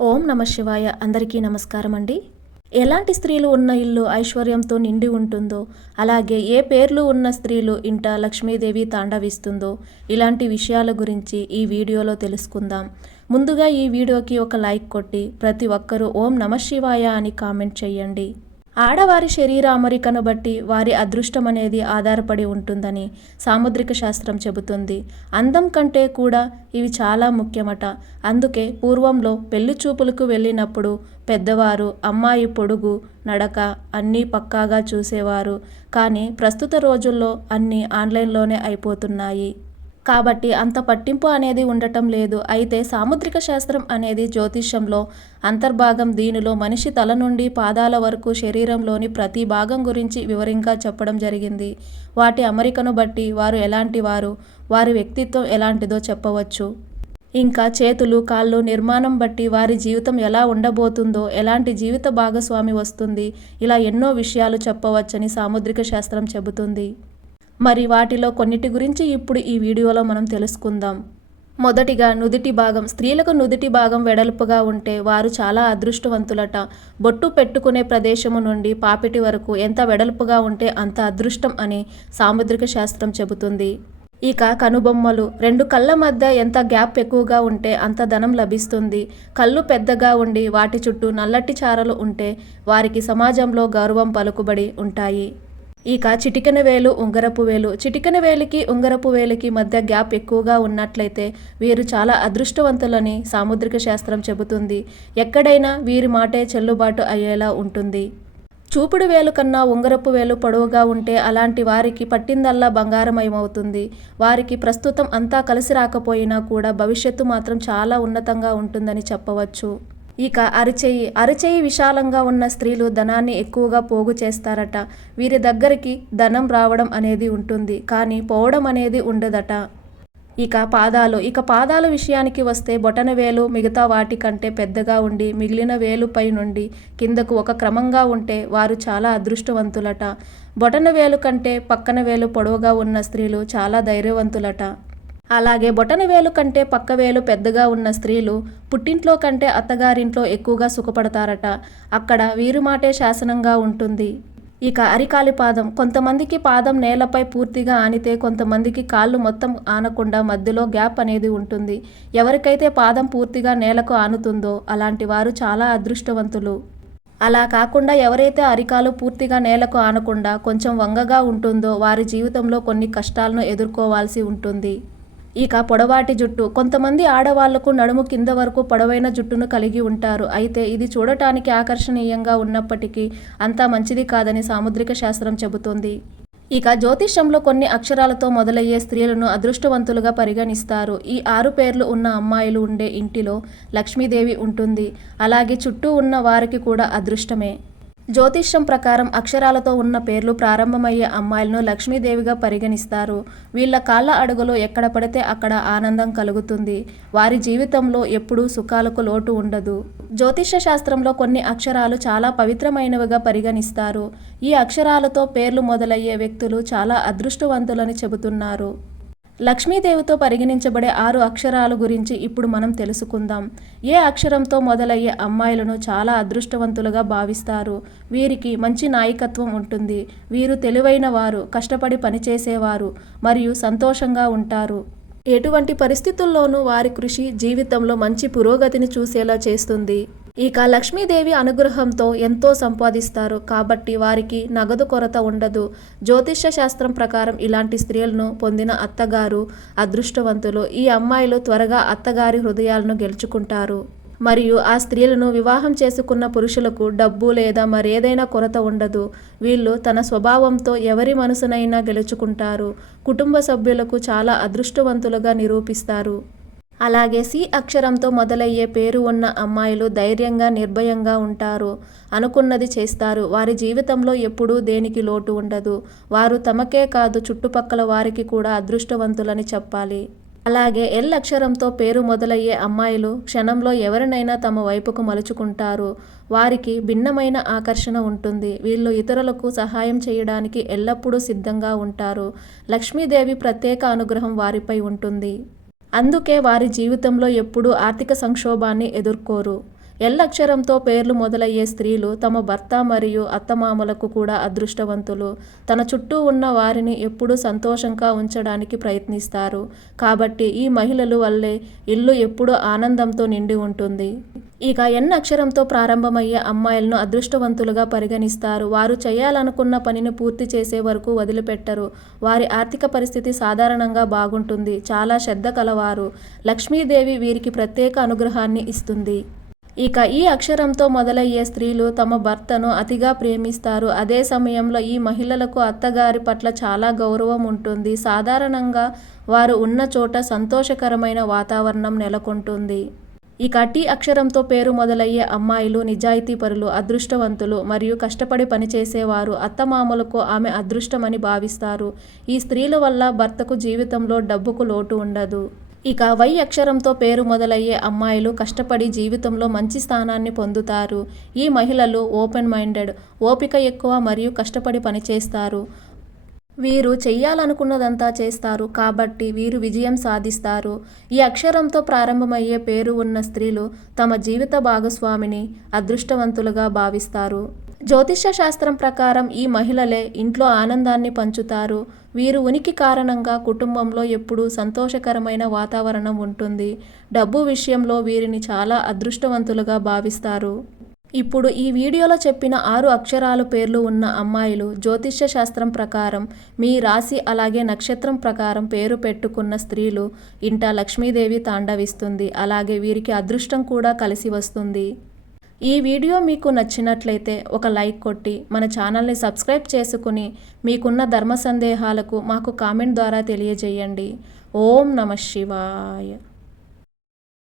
ఓం నమ శివాయ. అందరికీ నమస్కారం అండి. ఎలాంటి స్త్రీలు ఉన్న ఇల్లు ఐశ్వర్యంతో నిండి ఉంటుందో, అలాగే ఏ పేర్లు ఉన్న స్త్రీలు ఇంట లక్ష్మీదేవి తాండవిస్తుందో, ఇలాంటి విషయాల గురించి ఈ వీడియోలో తెలుసుకుందాం. ముందుగా ఈ వీడియోకి ఒక లైక్ కొట్టి ప్రతి ఒక్కరూ ఓం నమ శివాయ అని కామెంట్ చేయండి. ఆడవారి శరీర అమరికను బట్టి వారి అదృష్టం అనేది ఆధారపడి ఉంటుందని సాముద్రిక శాస్త్రం చెబుతుంది. అందం కంటే కూడా ఇవి చాలా ముఖ్యమట. అందుకే పూర్వంలో పెళ్లి చూపులకు వెళ్ళినప్పుడు పెద్దవారు అమ్మాయి పొడుగు, నడక అన్నీ పక్కాగా చూసేవారు. కానీ ప్రస్తుత రోజుల్లో అన్నీ ఆన్లైన్లోనే అయిపోతున్నాయి. కాబట్టి అంత పట్టింపు అనేది ఉండటం లేదు. అయితే సాముద్రిక శాస్త్రం అనేది జ్యోతిష్యంలో అంతర్భాగం. దీనిలో మనిషి తల నుండి పాదాల వరకు శరీరంలోని ప్రతి భాగం గురించి వివరంగా చెప్పడం జరిగింది. వాటి అమరికను బట్టి వారు ఎలాంటి వారు, వారి వ్యక్తిత్వం ఎలాంటిదో చెప్పవచ్చు. ఇంకా చేతులు, కాళ్ళు నిర్మాణం బట్టి వారి జీవితం ఎలా ఉండబోతుందో, ఎలాంటి జీవిత భాగస్వామి వస్తుంది, ఇలా ఎన్నో విషయాలు చెప్పవచ్చని సాముద్రిక శాస్త్రం చెబుతుంది. మరి వాటిలో కొన్నిటి గురించి ఇప్పుడు ఈ వీడియోలో మనం తెలుసుకుందాం. మొదటిగా నుదిటి భాగం. స్త్రీలకు నుదిటి భాగం వెడల్పుగా ఉంటే వారు చాలా అదృష్టవంతులట. బొట్టు పెట్టుకునే ప్రదేశము నుండి పాపిటి వరకు ఎంత వెడల్పుగా ఉంటే అంత అదృష్టం అని సాముద్రిక శాస్త్రం చెబుతుంది. ఇక కనుబొమ్మలు. రెండు కళ్ళ మధ్య ఎంత గ్యాప్ ఎక్కువగా ఉంటే అంత ధనం లభిస్తుంది. కళ్ళు పెద్దగా ఉండి వాటి చుట్టూ నల్లటి చారలు ఉంటే వారికి సమాజంలో గౌరవం, పలుకుబడి ఉంటాయి. ఇక చిటికెన వేలు, ఉంగరపు వేలు. చిటికెన వేలికి ఉంగరపు వేలికి మధ్య గ్యాప్ ఎక్కువగా ఉన్నట్లయితే వీరు చాలా అదృష్టవంతులని సాముద్రిక శాస్త్రం చెబుతుంది. ఎక్కడైనా వీరి మాటే చెల్లుబాటు అయ్యేలా ఉంటుంది. చూపుడు వేలు కన్నా ఉంగరపు వేలు పొడవుగా ఉంటే అలాంటి వారికి పట్టిందల్లా బంగారమయమవుతుంది. వారికి ప్రస్తుతం అంతా కలిసి రాకపోయినా కూడా భవిష్యత్తు మాత్రం చాలా ఉన్నతంగా ఉంటుందని చెప్పవచ్చు. ఇక అరచేయి విశాలంగా ఉన్న స్త్రీలు ధనాన్ని ఎక్కువగా పోగు చేస్తారట. వీరి దగ్గరికి ధనం రావడం అనేది ఉంటుంది, కానీ పోవడం అనేది ఉండదట. ఇక పాదాల విషయానికి వస్తే బొటన వేలు మిగతా వాటి కంటే పెద్దగా ఉండి మిగిలిన వేలుపై నుండి కిందకు ఒక క్రమంగా ఉంటే వారు చాలా అదృష్టవంతులట. బొటన వేలు కంటే పక్కన వేలు పొడవుగా ఉన్న స్త్రీలు చాలా ధైర్యవంతులట. అలాగే బొటన వేలు కంటే పక్క వేలు పెద్దగా ఉన్న స్త్రీలు పుట్టింట్లో కంటే అత్తగారింట్లో ఎక్కువగా సుఖపడతారట. అక్కడ వీరి మాటే శాసనంగా ఉంటుంది. ఇక అరికాలి పాదం. కొంతమందికి పాదం నేలపై పూర్తిగా ఆనితే కొంతమందికి కాళ్ళు మొత్తం ఆనకుండా మధ్యలో గ్యాప్ అనేది ఉంటుంది. ఎవరికైతే పాదం పూర్తిగా నేలకు ఆనుతుందో అలాంటి వారు చాలా అదృష్టవంతులు. అలా కాకుండా ఎవరైతే అరికాలు పూర్తిగా నేలకు ఆనకుండా కొంచెం వంగగా ఉంటుందో వారి జీవితంలో కొన్ని కష్టాలను ఎదుర్కోవాల్సి ఉంటుంది. ఇక పొడవాటి జుట్టు. కొంతమంది ఆడవాళ్లకు నడుము కింద వరకు పొడవైన జుట్టును కలిగి ఉంటారు. అయితే ఇది చూడటానికి ఆకర్షణీయంగా ఉన్నప్పటికీ అంతా మంచిది కాదని సాముద్రిక శాస్త్రం చెబుతోంది. ఇక జ్యోతిష్యంలో కొన్ని అక్షరాలతో మొదలయ్యే స్త్రీలను అదృష్టవంతులుగా పరిగణిస్తారు. ఈ 6 పేర్లు ఉన్న అమ్మాయిలు ఉండే ఇంటిలో లక్ష్మీదేవి ఉంటుంది. అలాగే చుట్టూ ఉన్న వారికి కూడా అదృష్టమే. జ్యోతిష్యం ప్రకారం అక్షరాలతో ఉన్న పేర్లు ప్రారంభమయ్యే అమ్మాయిలను లక్ష్మీదేవిగా పరిగణిస్తారు. వీళ్ళ కాళ్ళ అడుగులో ఎక్కడ పడితే అక్కడ ఆనందం కలుగుతుంది. వారి జీవితంలో ఎప్పుడూ సుఖాలకు లోటు ఉండదు. జ్యోతిష్య శాస్త్రంలో కొన్ని అక్షరాలు చాలా పవిత్రమైనవిగా పరిగణిస్తారు. ఈ అక్షరాలతో పేర్లు మొదలయ్యే వ్యక్తులు చాలా అదృష్టవంతులని చెబుతున్నారు. లక్ష్మీదేవితో పరిగణించబడే 6 అక్షరాల గురించి ఇప్పుడు మనం తెలుసుకుందాం. ఏ అక్షరంతో మొదలయ్యే అమ్మాయిలను చాలా అదృష్టవంతులుగా భావిస్తారు. వీరికి మంచి నాయకత్వం ఉంటుంది. వీరు తెలివైన వారు, కష్టపడి పనిచేసేవారు మరియు సంతోషంగా ఉంటారు. ఎటువంటి పరిస్థితుల్లోనూ వారి కృషి జీవితంలో మంచి పురోగతిని చూసేలా చేస్తుంది. ఇక లక్ష్మీదేవి అనుగ్రహంతో ఎంతో సంపాదిస్తారు. కాబట్టి వారికి నగదు కొరత ఉండదు. జ్యోతిష్య శాస్త్రం ప్రకారం ఇలాంటి స్త్రీలను పొందిన అత్తగారు అదృష్టవంతులు. ఈ అమ్మాయిలు త్వరగా అత్తగారి హృదయాలను గెలుచుకుంటారు. మరియు ఆ స్త్రీలను వివాహం చేసుకున్న పురుషులకు డబ్బు లేదా మరేదైనా కొరత ఉండదు. వీళ్ళు తన స్వభావంతో ఎవరి మనసునైనా గెలుచుకుంటారు. కుటుంబ సభ్యులకు చాలా అదృష్టవంతులుగా నిరూపిస్తారు. అలాగే సి అక్షరంతో మొదలయ్యే పేరు ఉన్న అమ్మాయిలు ధైర్యంగా, నిర్భయంగా ఉంటారు. అనుకున్నది చేస్తారు. వారి జీవితంలో ఎప్పుడూ దేనికి లోటు ఉండదు. వారు తమకే కాదు చుట్టుపక్కల వారికి కూడా అదృష్టవంతులని చెప్పాలి. అలాగే ఎల్ అక్షరంతో పేరు మొదలయ్యే అమ్మాయిలు క్షణంలో ఎవరినైనా తమ వైపుకు మలుచుకుంటారు. వారికి భిన్నమైన ఆకర్షణ ఉంటుంది. వీళ్ళు ఇతరులకు సహాయం చేయడానికి ఎల్లప్పుడూ సిద్ధంగా ఉంటారు. లక్ష్మీదేవి ప్రత్యేక అనుగ్రహం వారిపై ఉంటుంది. అందుకే వారి జీవితంలో ఎప్పుడూ ఆర్థిక సంక్షోభాన్ని ఎదుర్కోరు. ఎల్ అక్షరంతో పేర్లు మొదలయ్యే స్త్రీలు తమ భర్త మరియు అత్తమామలకు కూడా అదృష్టవంతులు. తన చుట్టూ ఉన్న వారిని ఎప్పుడూ సంతోషంగా ఉంచడానికి ప్రయత్నిస్తారు. కాబట్టి ఈ మహిళలు వల్లే ఇల్లు ఎప్పుడూ ఆనందంతో నిండి ఉంటుంది. ఇక ఎన్ అక్షరంతో ప్రారంభమయ్యే అమ్మాయిలను అదృష్టవంతులుగా పరిగణిస్తారు. వారు చేయాలనుకున్న పనిని పూర్తి చేసే వరకు వదిలిపెట్టరు. వారి ఆర్థిక పరిస్థితి సాధారణంగా బాగుంటుంది. చాలా శ్రద్ధ కలవారు. లక్ష్మీదేవి వీరికి ప్రత్యేక అనుగ్రహాన్ని ఇస్తుంది. ఇక ఈ అక్షరంతో మొదలయ్యే స్త్రీలు తమ భర్తను అతిగా ప్రేమిస్తారు. అదే సమయంలో ఈ మహిళలకు అత్తగారి పట్ల చాలా గౌరవం ఉంటుంది. సాధారణంగా వారు ఉన్న చోట సంతోషకరమైన వాతావరణం నెలకొంటుంది. ఇక టీ అక్షరంతో పేరు మొదలయ్యే అమ్మాయిలు నిజాయితీపరులు, అదృష్టవంతులు మరియు కష్టపడి పనిచేసేవారు. అత్తమామలకు ఆమె అదృష్టమని భావిస్తారు. ఈ స్త్రీల వల్ల భర్తకు జీవితంలో డబ్బుకు లోటు ఉండదు. ఇక వై అక్షరంతో పేరు మొదలయ్యే అమ్మాయిలు కష్టపడి జీవితంలో మంచి స్థానాన్ని పొందుతారు. ఈ మహిళలు ఓపెన్ మైండెడ్, ఓపిక ఎక్కువ మరియు కష్టపడి పనిచేస్తారు. వీరు చెయ్యాలనుకున్నదంతా చేస్తారు. కాబట్టి వీరు విజయం సాధిస్తారు. ఈ అక్షరంతో ప్రారంభమయ్యే పేరు ఉన్న స్త్రీలు తమ జీవిత భాగస్వామిని అదృష్టవంతులుగా భావిస్తారు. జ్యోతిష్య శాస్త్రం ప్రకారం ఈ మహిళలే ఇంట్లో ఆనందాన్ని పంచుతారు. వీరు ఉనికి కారణంగా కుటుంబంలో ఎప్పుడూ సంతోషకరమైన వాతావరణం ఉంటుంది. డబ్బు విషయంలో వీరిని చాలా అదృష్టవంతులుగా భావిస్తారు. ఇప్పుడు ఈ వీడియోలో చెప్పిన 6 అక్షరాలు పేర్లు ఉన్న అమ్మాయిలు జ్యోతిష్య శాస్త్రం ప్రకారం మీ రాశి అలాగే నక్షత్రం ప్రకారం పేరు పెట్టుకున్న స్త్రీలు ఇంట లక్ష్మీదేవి తాండవిస్తుంది. అలాగే వీరికి అదృష్టం కూడా కలిసి వస్తుంది. ఈ వీడియో మీకు నచ్చినట్లయితే ఒక లైక్ కొట్టి మన ఛానల్ని సబ్స్క్రైబ్ చేసుకుని మీకున్న ధర్మ సందేహాలకు మాకు కామెంట్ ద్వారా తెలియజేయండి. ఓం నమః శివాయ.